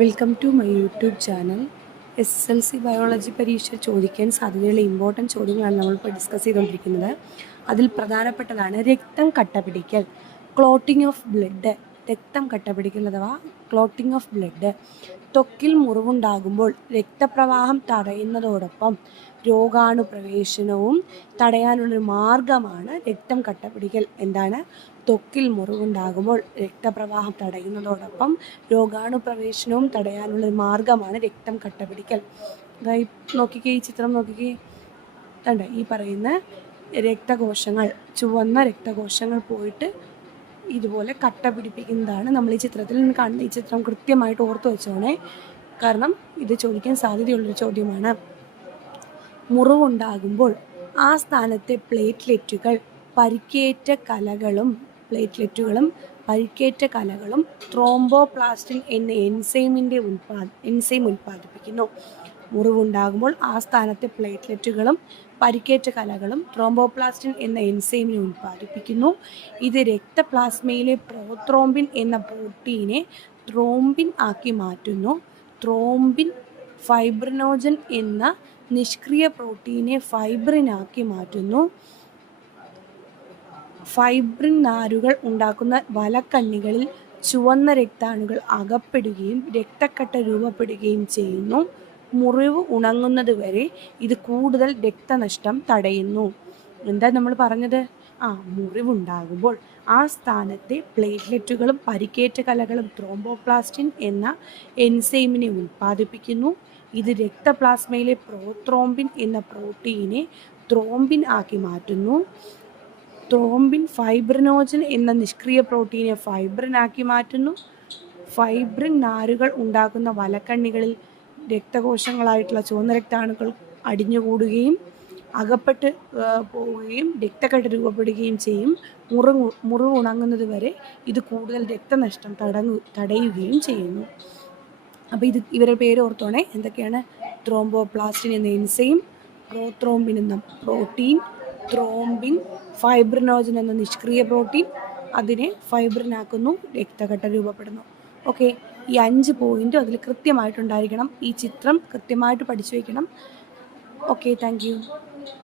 Welcome to my YouTube channel. SSLC biology പരീക്ഷ ചോദിക്കാൻ സാധ്യതയുള്ള ഇമ്പോർട്ടൻറ്റ് ചോദ്യങ്ങളാണ് നമ്മളിപ്പോൾ ഡിസ്കസ് ചെയ്തുകൊണ്ടിരിക്കുന്നത്. അതിൽ പ്രധാനപ്പെട്ടതാണ് രക്തം കട്ടപിടിക്കൽ, ക്ലോട്ടിംഗ് ഓഫ് ബ്ലഡ്. രക്തം കട്ടപിടിക്കൽ അഥവാ ക്ലോട്ടിംഗ് ഓഫ് ബ്ലഡ്. ത്വക്കിൽ മുറിവുണ്ടാകുമ്പോൾ രക്തപ്രവാഹം തടയുന്നതോടൊപ്പം രോഗാണുപ്രവേശനവും തടയാനുള്ളൊരു മാർഗമാണ് രക്തം കട്ടപിടിക്കൽ. എന്താണ്? ത്വക്കിൽ മുറിവുണ്ടാകുമ്പോൾ രക്തപ്രവാഹം തടയുന്നതോടൊപ്പം രോഗാണുപ്രവേശനവും തടയാനുള്ളൊരു മാർഗമാണ് രക്തം കട്ടപിടിക്കൽ. നോക്കിക്കേ, ഈ ചിത്രം നോക്കിക്കേ. കണ്ട ഈ പറയുന്ന രക്തകോശങ്ങൾ, ചുവന്ന രക്തകോശങ്ങൾ പോയിട്ട് ഇതുപോലെ കട്ട പിടിപ്പിക്കുന്നതാണ് നമ്മൾ ഈ ചിത്രത്തിൽ നിന്ന് കാണുന്നത്. ഈ ചിത്രം കൃത്യമായിട്ട് ഓർത്തു വെച്ചോണേ, കാരണം ഇത് ചോദിക്കാൻ സാധ്യതയുള്ളൊരു ചോദ്യമാണ്. മുറിവുണ്ടാകുമ്പോൾ ആ സ്ഥാനത്തെ പ്ലേറ്റ്ലെറ്റുകളും പരിക്കേറ്റ കലകളും ത്രോംബോപ്ലാസ്റ്റിൻ എന്ന എൻസൈം ഉൽപ്പാദിപ്പിക്കുന്നു. മുറിവുണ്ടാകുമ്പോൾ ആ സ്ഥാനത്തെ പ്ലേറ്റ്ലെറ്റുകളും പരിക്കേറ്റ കലകളും ത്രോംബോപ്ലാസ്റ്റിൻ എന്ന എൻസൈമിനെ ഉൽപ്പാദിപ്പിക്കുന്നു. ഇത് രക്തപ്ലാസ്മയിലെ പ്രോത്രോംബിൻ എന്ന പ്രോട്ടീനെ ത്രോംബിൻ ആക്കി മാറ്റുന്നു. ത്രോംബിൻ ഫൈബ്രിനോജൻ എന്ന നിഷ്ക്രിയ പ്രോട്ടീനെ ഫൈബ്രിനാക്കി മാറ്റുന്നു. ഫൈബ്രിൻ നാരുകൾ ഉണ്ടാക്കുന്ന വലക്കണ്ണികളിൽ ചുവന്ന രക്താണുക്കൾ അകപ്പെടുകയും രക്തക്കട്ട രൂപപ്പെടുകയും ചെയ്യുന്നു. മുറിവ് ഉണങ്ങുന്നത് വരെ ഇത് കൂടുതൽ രക്തനഷ്ടം തടയുന്നു. എന്താ നമ്മൾ പറഞ്ഞത്? മുറിവുണ്ടാകുമ്പോൾ ആ സ്ഥാനത്തെ പ്ലേറ്റ്ലെറ്റുകളും പരിക്കേറ്റ കലകളും ത്രോംബോപ്ലാസ്റ്റിൻ എന്ന എൻസൈമിനെ ഉൽപ്പാദിപ്പിക്കുന്നു. ഇത് രക്തപ്ലാസ്മയിലെ പ്രോത്രോംബിൻ എന്ന പ്രോട്ടീനെ ത്രോംബിൻ ആക്കി മാറ്റുന്നു. ത്രോംബിൻ ഫൈബ്രിനോജൻ എന്ന നിഷ്ക്രിയ പ്രോട്ടീനെ ഫൈബ്രിനാക്കി മാറ്റുന്നു. ഫൈബ്രിൻ നാരുകൾ ഉണ്ടാക്കുന്ന വലക്കണ്ണികളിൽ രക്തകോശങ്ങളായിട്ടുള്ള ചുവന്ന രക്താണുക്കൾ അടിഞ്ഞുകൂടുകയും അകപ്പെട്ട് പോവുകയും രക്തക്കട്ട രൂപപ്പെടുകയും ചെയ്യും. മുറിവ് ഉണങ്ങുന്നത് വരെ ഇത് കൂടുതൽ രക്തനഷ്ടം തടയുകയും ചെയ്യുന്നു. അപ്പോൾ ഇവരുടെ പേര് ഓർത്തോണേ. എന്തൊക്കെയാണ്? ത്രോംബോപ്ലാസ്റ്റിൻ എന്ന എൻസൈം, പ്രോത്രോംബിൻ എന്ന പ്രോട്ടീൻ, ത്രോംബിൻ, ഫൈബ്രിനോജൻ എന്ന നിഷ്ക്രിയ പ്രോട്ടീൻ, അതിനെ ഫൈബ്രിനാക്കുന്നു, രക്തക്കട്ട രൂപപ്പെടുന്നു. ഓക്കെ, ഈ 5 പോയിന്റ് അതിൽ കൃത്യമായിട്ടുണ്ടായിരിക്കണം. ഈ ചിത്രം കൃത്യമായിട്ട് പഠിച്ചു വയ്ക്കണം. Okay, thank you.